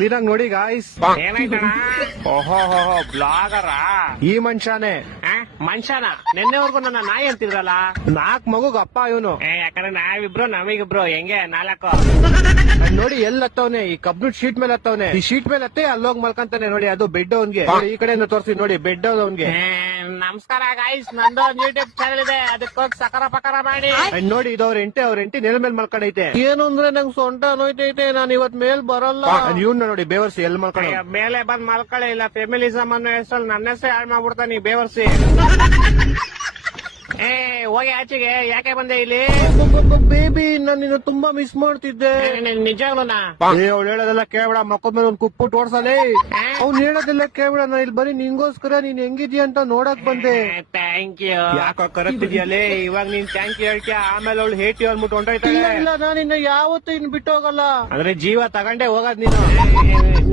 Clean ಆಗಿ ನೋಡಿ guys. ಏನಾಯ್ತಣ್ಣ? ಓಹೋ ಬ್ಲಾಗರ ಈ ಮನುಷ್ಯನೇ ಮನುಷ್ಯನ ನಿನ್ನೆವರೆಗೂ ನನ್ನ ನಾಯಿ ಅಂತಿದ್ರಲ್ಲ. 4 ಮಗುಗ್ ಅಪ್ಪ ಇವನು. ಯಾಕಂದ್ರೆ ನಾವಿಬ್ರು ನಮಿಗಿಬ್ರು ಹೆಂಗೆ 4. ನೋಡಿ ಎಲ್ಲಿ ಹತ್ತವನೆ, ಈ ಕಬ್ಬಿಣ ಶೀಟ್ ಮೇಲೆ ಹತ್ತವನೆ. ಈ ಶೀಟ್ ಮೇಲೆ ಹತ್ತೆ ಅಲ್ಲೋಗ್ ಮಲ್ಕಂತಾನೆ ನೋಡಿ. ಅದು ಬೆಡ್ ಅವನ್ಗೆ. ಈ ಕಡೆಯಿಂದ ತೋರಿಸಿ ನೋಡಿ, ಬೆಡ್ ಅವನ್ಗೆ. ನಮಸ್ಕಾರ ಗಾಯ್ಸ್, ನಂದು ಒಂದು ಯೂಟ್ಯೂಬ್ ಚಾನಲ್ ಇದೆ, ಅದಕ್ಕೋಗಿ ಸಕರ ಪಕರ ಮಾಡಿ. ನೋಡಿ ಇದು ಅವ್ರ ಎಂಟಿ ನೆಲ ಮೇಲೆ ಮಲ್ಕೊಂಡೈತೆ. ಏನು ಅಂದ್ರೆ ನಂಗೆ ಸೊಂಟ ನೋಯ್ತೈತೆ, ನಾನು ಇವತ್ ಮೇಲ್ ಬರಲ್ಲ. ಇವ್ನ ನೋಡಿ ಬೇವರ್ಸಿ ಎಲ್ಲಿ ಮಲ್ಕೊಂಡ. ಮೇಲೆ ಬಂದ್ ಮಲ್ಕೊಳ್ಳಿ, ಇಲ್ಲ ಫೆಮಿಲಿಸಮ್ ಅನ್ನೋ ಹೆಸರಲ್ಲಿ ನನ್ನ ಹೆಸರು ಹಾಳು ಮಾಡ್ಬಿಡ್ತಾನೆ ಈ ಬೇವರ್ಸಿ. ಹೋಗಿ ಆಚೆಗೆ, ಯಾಕೆ ಬಂದೆ ಇಲ್ಲಿ? ಬೇಬಿ, ನಾನು ನಿನ್ನ ತುಂಬಾ ಮಿಸ್ ಮಾಡ್ತಿದ್ದೆ. ನಿಜಾಗ್ಲೂನಾ? ಅವ್ಳು ಹೇಳೋದೆಲ್ಲ ಕೇಳ್ಬೇಡ, ಮಕ್ಕಳ ಮೇಲೆ ಒಂದ್ ಕುಕ್ಬಿಟ್ಟು ಓಡ್ಸಲೇ. ಅವ್ನು ಹೇಳೋದೆಲ್ಲ ಕೇಳ್ಬೇಡ, ನಾನು ಇಲ್ಲಿ ಬರೀ ನಿಂಗೋಸ್ಕರ ನೀನ್ ಹೆಂಗಿದ್ಯಾ ಅಂತ ನೋಡಕ್ ಬಂದೆ. Thank you. ಯಾಕೋ ಕರೆಕ್ತಿದ್ಯಲ್ಲೇ? ಇವಾಗ ನೀನ್ ಥ್ಯಾಂಕ್ ಯು ಹೇಳ್ತೀಯ, ಆಮೇಲೆ ಅವಳು ಹೇಟಿ ಅಂದ್ಬಿಟ್ಟು ಹೊಂಟೋಯ್ತಾಳೆ. ಇಲ್ಲ, ನಾನು ಇನ್ನ ಯಾವತ್ತೂ ಇನ್ ಬಿಟ್ಟು ಹೋಗಲ್ಲ. ಅಂದ್ರೆ ಜೀವ ತಗೊಂಡೇ ಹೋಗದ್ ನೀನು.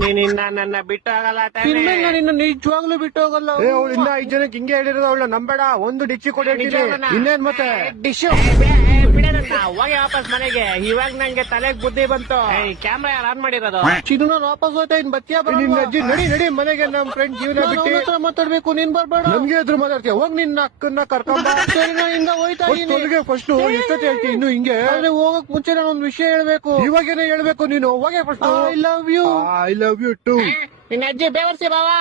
ನೀನಿನ್ನ ನನ್ನ ಬಿಟ್ಟು ಆಗಲ್ಲ ತಾನೇ? ಇನ್ಮೇಲೆ ನಾನು ಇನ್ನು ನಿಜವಾಗ್ಲೂ ಬಿಟ್ಟು ಹೋಗಲ್ಲ. ಅವಳು ಇನ್ನ 5 ಜನಕ್ಕೆ ಹಿಂಗೆ ಹೇಳಿರೋದು. ಅವಳು ನಂಬೇಡ, ಒಂದು ಡಿಚ್ಚಿ ಕೊಡಿ. ಇನ್ನೇನ್ ಮತ್ತೆ ಡಿಶು ಬಿಡೋದನ್ನ, ಹೋಗಿ ವಾಪಸ್ ಮನೆಗೆ. ಇವಾಗ ನಂಗೆ ತಲೆಗೆ ಬುದ್ಧಿ ಬಂತು. ಕ್ಯಾಮ್ರಾ ಯಾರು ಆನ್ ಮಾಡಿರೋದು? ಚಿನ್ನು, ನಾನು ವಾಪಸ್ ಹೋಗ್ತಾ ಇನ್ ಬತ್ತಿಯಾ? ನಡಿ ಮನೆಗೆ. ನಮ್ ಫ್ರೆಂಡ್ ಜೀವನ ಬಿಟ್ಟು ಮಾತಾಡ್ಬೇಕು. ನೀನ್ ಬರ್ಬೇಡ. ನಮ್ಗೆ ಎದುರು ಮಾತಾಡ್ತೀಯ? ಹೋಗ್ ನಿನ್ನ ಅಕ್ಕನ್ನ ಕರ್ಕೊಂಡ್. ಸರಿ, ನಾನು ಹಿಂಗ ಹೋಯ್ತಾ ಇದ್ದೀನಿ. ಫಸ್ಟ್ ಎಷ್ಟೊತ್ತು ಹೇಳ್ತೀನಿ ಇನ್ನು ಹಿಂಗೆ? ಹೋಗಕ್ ಮುಂಚೆ ನಾನು ಒಂದ್ ವಿಷಯ ಹೇಳ್ಬೇಕು. ಇವಾಗೇನೆ ಹೇಳ್ಬೇಕು ನೀನು. ಹೋಗಿ first. I love you. I love you too. ನಿನ್ನ ಅಜ್ಜಿ ಬೇವರ್ಸಿ ಬಾವಾ.